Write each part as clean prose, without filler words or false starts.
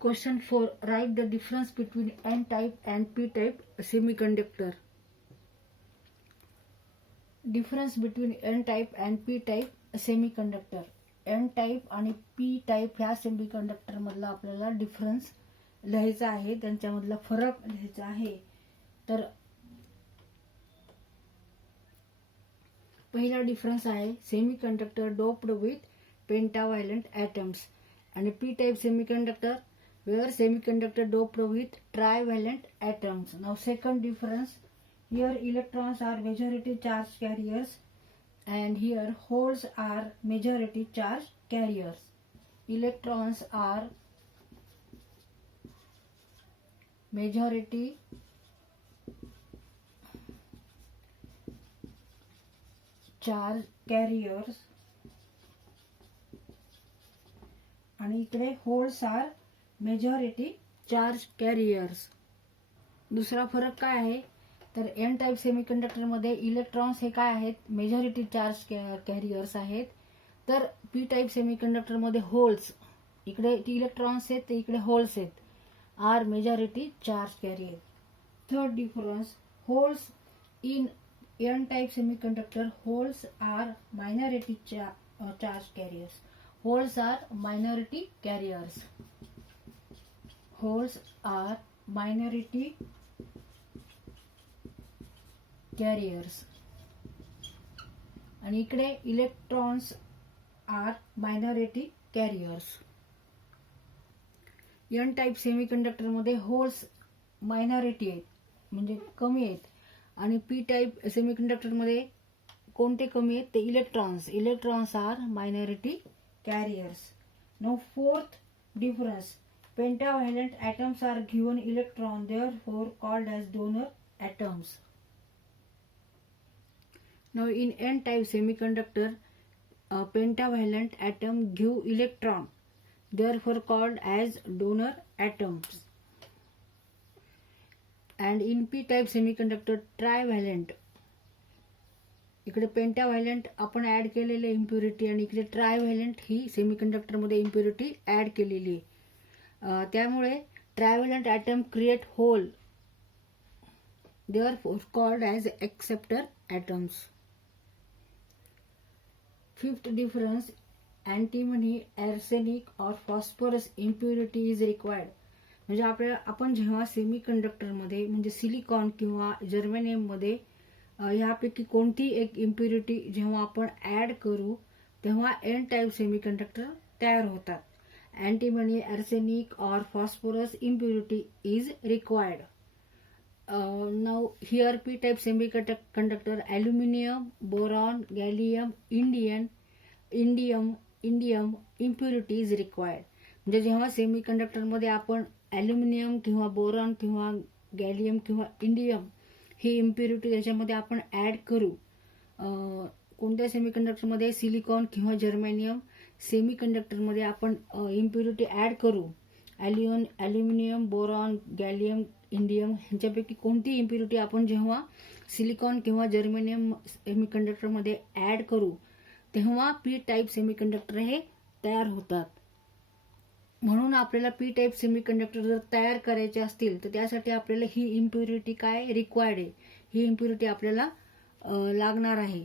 Question 4. Write the difference between N-type and P-type semiconductor. Difference between N-type and P-type semiconductor. N-type आणि P-type ह्या semiconductor मधला आपल्याला difference लिहायचा आहे, त्यांच्यामधला फरक लिहायचा आहे. तर पहिला डिफरन्स आहे semiconductor doped with pentavalent atoms आणि P-type semiconductor where semiconductor doped with trivalent atoms. Now second difference, here electrons are majority charge carriers and here holes are majority charge carriers. Electrons are majority charge carriers आणि इकडे holes are majority charge carriers. दुसरा फरक काय आहे तर N type semiconductor मध्ये electrons हे काय आहेत, मेजॉरिटी चार्ज कॅरियर्स आहेत. तर पी टाईप सेमीकंडक्टर मध्ये होल्स, इकडे इलेक्ट्रॉन्स आहेत ते इकडे होल्स आहेत, are majority charge carrier. Third difference, holes in N type semiconductor holes are minority charge carriers. Holes are minority carriers. Holes are minority carriers. आणि इकडे electrons are minority carriers. N type semiconductor मध्ये holes minority आहेत म्हणजे कमी आहेत आणि P type semiconductor मध्ये कोणते कमी आहेत ते electrons are minority carriers. Now fourth difference, pentavalent atoms are given electron, therefore called as donor atoms. Now in n-type semiconductor, a pentavalent atom give electron, therefore called as donor atoms. And in p-type semiconductor, trivalent, इकडे pentavalent आपण add केलेले impurity आणि इकडे trivalent ही semiconductor मध्ये impurity add केलेली आहे. त्यामुळे trivalent atom create hole, they are called as acceptor atoms. Fifth difference, antimony, arsenic और फॉस्फरस इम्प्युरिटी इज रिक्वायर्ड. म्हणजे आपल्याला आपण जेव्हा सेमीकंडक्टर मध्ये म्हणजे सिलिकॉन किंवा जर्मेनियम मध्ये ह्यापैकी कोणती एक इम्प्युरिटी जेव्हा आपण ऍड करू तेव्हा एन टाईप सेमीकंडक्टर तयार होतात. अँटीमनी, आर्सेनिक और phosphorus impurity is required. Now here P type semiconductor aluminium, boron, gallium, indium impurity is required. म्हणजे जेव्हा सेमीकंडक्टर मध्ये आपण ॲल्युमिनियम किंवा बोरॉन किंवा गॅलियम किंवा इंडियम ही इम्प्युरिटी त्याच्यामध्ये आपण ऍड करू. कोणत्या सेमीकंडक्टरमध्ये, सिलिकॉन किंवा जर्मेनियम सेमीकंडक्टरमध्ये आपण इम्प्युरिटी ऍड करू. ॲल्युमिनियम, बोरॉन, गॅलियम, इंडियम ह्यांच्यापैकी कोणती इम्प्युरिटी आपण जेव्हा सिलिकॉन किंवा जर्मेनियम सेमीकंडक्टरमध्ये ऍड करू तेव्हा पी टाईप सेमीकंडक्टर हे तयार होतात. म्हणून आपल्याला पी टाईप सेमीकंडक्टर जर तयार करायचे असतील तर त्यासाठी आपल्याला ही इम्प्युरिटी काय रिक्वायर्ड आहे, ही इम्प्युरिटी आपल्याला लागणार आहे.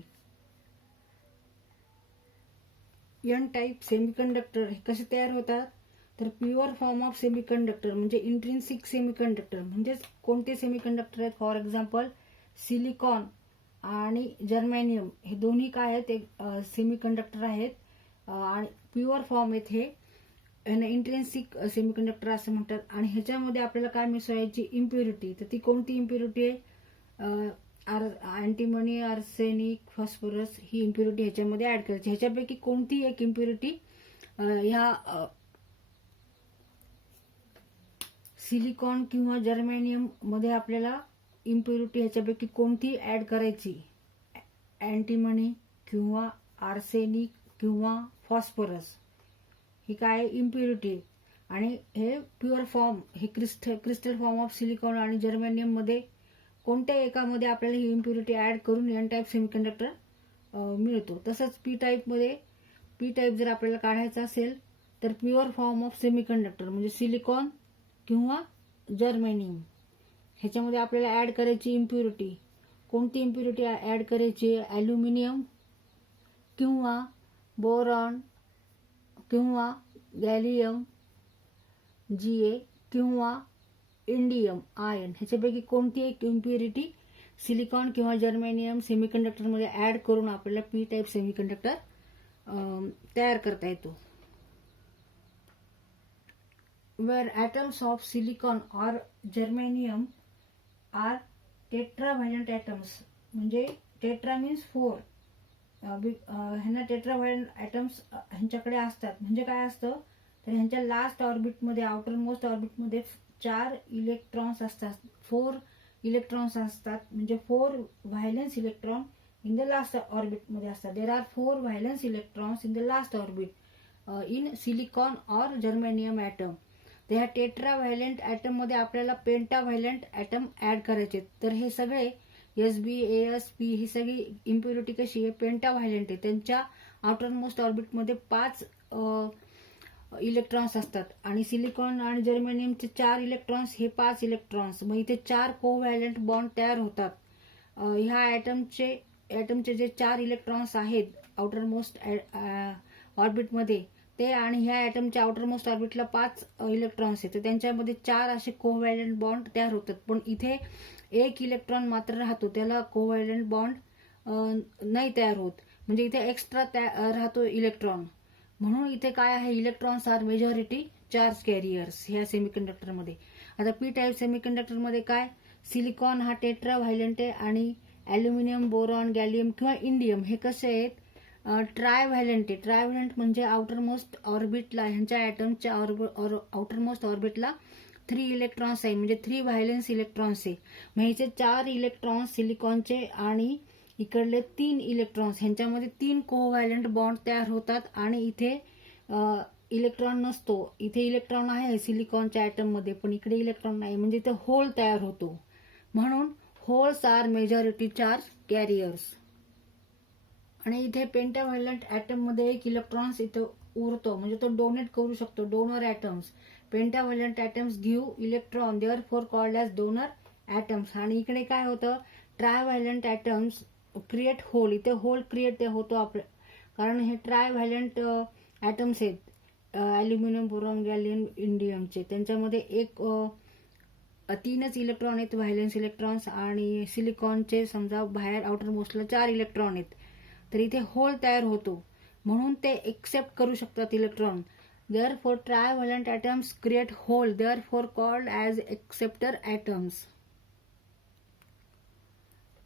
एन टाईप सेमीकंडक्टर हे कसे तयार होतात तर प्युअर फॉर्म ऑफ सेमीकंडक्टर म्हणजे इंट्रिन्सिक सेमीकंडक्टर म्हणजेच कोणते सेमीकंडक्टर आहेत, फॉर एक्झाम्पल सिलिकॉन आणि जर्मेनियम हे दोन्ही काय आहेत, एक सेमीकंडक्टर आहेत आणि प्युअर फॉर्म आहेत हे इंट्रिन्सिक सेमीकंडक्टर असं म्हणतात. आणि ह्याच्यामध्ये आपल्याला काय मिसळायची इम्प्युरिटी, तर ती कोणती इम्प्युरिटी आहे, अँटीमनी, आर्सेनिक, फॉस्फरस ही इम्प्युरिटी ह्याच्यामध्ये ऍड करायची. ह्याच्यापैकी कोणती एक इम्प्युरिटी ह्या सिलिकॉन किंवा जर्मेनियम मध्ये आपल्याला इम्प्युरिटी ह्याच्यापैकी कोणती ऍड करायची, अँटीमनी किंवा आर्सेनिक किंवा फॉस्फरस ही काय इम्प्युरिटी. आणि हे प्युअर फॉर्म हे क्रिस्टल फॉर्म ऑफ सिलिकॉन आणि जर्मेनियम मध्ये कोणत्या एकामध्ये आपल्याला ही इम्प्युरिटी ऍड करून एन टाईप सेमीकंडक्टर मिळतो. तसंच पी टाईप मध्ये, पी टाईप जर आपल्याला काढायचा असेल तर प्युअर फॉर्म ऑफ सेमीकंडक्टर म्हणजे सिलिकॉन किंवा जर्मेनियम, ह्याच्यामध्ये आपल्याला ॲड करायची इम्प्युरिटी, कोणती इम्प्युरिटी ॲड करायची, ॲल्युमिनियम किंवा बोरॉन किंवा गॅलियम Ga किंवा इंडियम आयन, ह्याच्यापैकी कोणती एक इम्प्युरिटी सिलिकॉन किंवा जर्मेनियम सेमीकंडक्टरमध्ये ॲड करून आपल्याला पी टाईप सेमीकंडक्टर तयार करता येतो. Where atoms of silicon or germanium are tetravalent atoms, म्हणजे टेट्रा मीन्स 4, ह्यांना टेट्राव्हॅलंट ॲटम्स ह्यांच्याकडे असतात. म्हणजे काय असतं तर ह्यांच्या लास्ट ऑर्बिटमध्ये, आउटर मोस्ट ऑर्बिटमध्ये 4 इलेक्ट्रॉन्स असतात, 4 इलेक्ट्रॉन्स असतात, म्हणजे 4 valence electron in the last ऑर्बिटमध्ये असतात. There are 4 valence electrons in the last orbit in silicon or germanium atom. तर ह्या टेट्राव्हायलंट ॲटममध्ये आपल्याला पेंटाव्हायलंट ॲटम ॲड करायचे. तर हे सगळे SB, AS, P ही सगळी इम्प्युरिटी कशी आहे, पेंटाव्हायलंट आहे. त्यांच्या आउटर मोस्ट ऑर्बिटमध्ये 5 इलेक्ट्रॉन्स असतात आणि सिलिकॉन आणि जर्मेनियमचे 4 इलेक्ट्रॉन्स, हे 5 इलेक्ट्रॉन्स. मग इथे 4 कोव्हॅलंट बॉन्ड तयार होतात. ह्या ॲटमचे जे 4 इलेक्ट्रॉन्स आहेत आउटर मोस्ट ऑर्बिटमध्ये ते, आणि ह्या ॲटमच्या आउटर मोस्ट ऑर्बिटला 5 इलेक्ट्रॉन्स आहेत, तर त्यांच्यामध्ये 4 असे कोव्हॅलंट बॉन्ड तयार होतात. पण इथे 1 इलेक्ट्रॉन मात्र राहतो, त्याला कोव्हॅलंट बॉन्ड नाही तयार होत, म्हणजे इथे एक्स्ट्रा राहतो इलेक्ट्रॉन. म्हणून इथे काय आहे, electrons are majority charge carriers ह्या सेमीकंडक्टरमध्ये. आता पी टाईप सेमीकंडक्टरमध्ये काय, सिलिकॉन हा टेट्राव्हायलंट आहे आणि ॲल्युमिनियम, बोरॉन, गॅलियम किंवा इंडियम हे कसे आहेत, ट्रायव्हॅलंट आहे. ट्रायव्हॅलंट म्हणजे आउटर मोस्ट ऑर्बिटला, ह्यांच्या ॲटमच्या आउटर मोस्ट ऑर्बिटला 3 इलेक्ट्रॉन्स आहे, म्हणजे 3 व्हायलन्स इलेक्ट्रॉन्स आहे. मग ह्याचे 4 इलेक्ट्रॉन्स सिलिकॉनचे आणि इकडले 3 इलेक्ट्रॉन्स, ह्यांच्यामध्ये 3 कोव्हॅलंट बॉन्ड तयार होतात आणि इथे इलेक्ट्रॉन नसतो. इथे इलेक्ट्रॉन आहे सिलिकॉनच्या ॲटममध्ये, पण इकडे इलेक्ट्रॉन नाही, म्हणजे इथे होल तयार होतो. म्हणून holes are majority charge carriers. आणि इथे पेंटाव्हायलंट ॲटममध्ये 1 इलेक्ट्रॉन्स इथं उरतो, म्हणजे तो डोनेट करू शकतो, donor atoms. Pentavalent atoms give electron, therefore called as donor atoms. आणि इकडे काय होतं, ट्रायव्हायलंट ॲटम्स क्रिएट होल, इथे होल क्रिएट होतो आपलं, कारण हे ट्रायव्हायलंट ॲटम्स आहेत, ॲल्युमिनियम, बोरॉन, गॅलियम, इंडियमचे. त्यांच्यामध्ये 3च इलेक्ट्रॉन आहेत व्हायलन्स इलेक्ट्रॉन्स, आणि सिलिकॉनचे समजा बाहेर आउटर मोस्टला 4 इलेक्ट्रॉन आहेत, तर इथे होल तयार होतो, म्हणून ते एक्सेप्ट करू शकतात electron. Therefore trivalent atoms create hole, therefore called as acceptor atoms.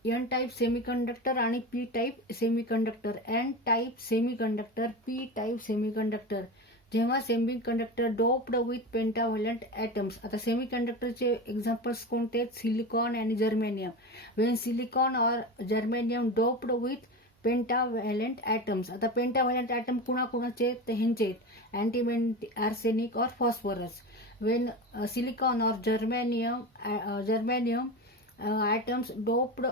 N type semiconductor आणि P type semiconductor. N type semiconductor, P type semiconductor. जेव्हा semiconductor doped with pentavalent atoms. आता सेमीकंडक्टरचे एक्झाम्पल्स कोणते आहेत, सिलिकॉन आणि germanium. When silicon or germanium doped with pentavalent atoms. आता pentavalent atom कुणाकुणाचे, तर ह्यांचे आहेत, अँटीमनी, आर्सेनिक और फॉस्फरस. वेन सिलिकॉन और germanium atoms doped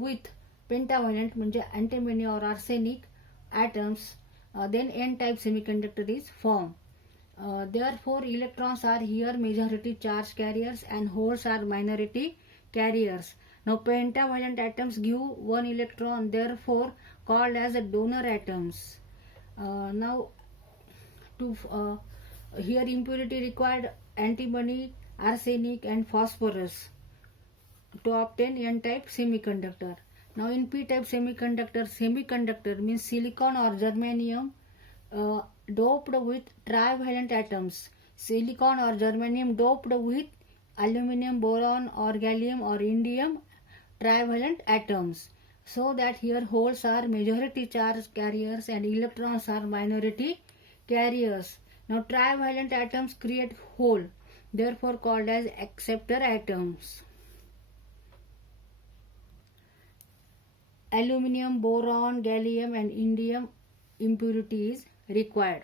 with pentavalent म्हणजे antimony or arsenic atoms, then n-type semiconductor is formed. Therefore electrons are here majority charge carriers and holes are minority carriers. Now pentavalent atoms give 1 electron, therefore called as a donor atoms. Now to here impurity required antimony, arsenic and phosphorus to obtain n-type semiconductor. Now in p-type semiconductor means silicon or germanium doped with trivalent atoms. Silicon or germanium doped with aluminum, boron or gallium or indium trivalent atoms. So that here holes are majority charge carriers and electrons are minority carriers. Now trivalent atoms create hole, therefore called as acceptor atoms. Aluminum, boron, gallium and indium impurity is required.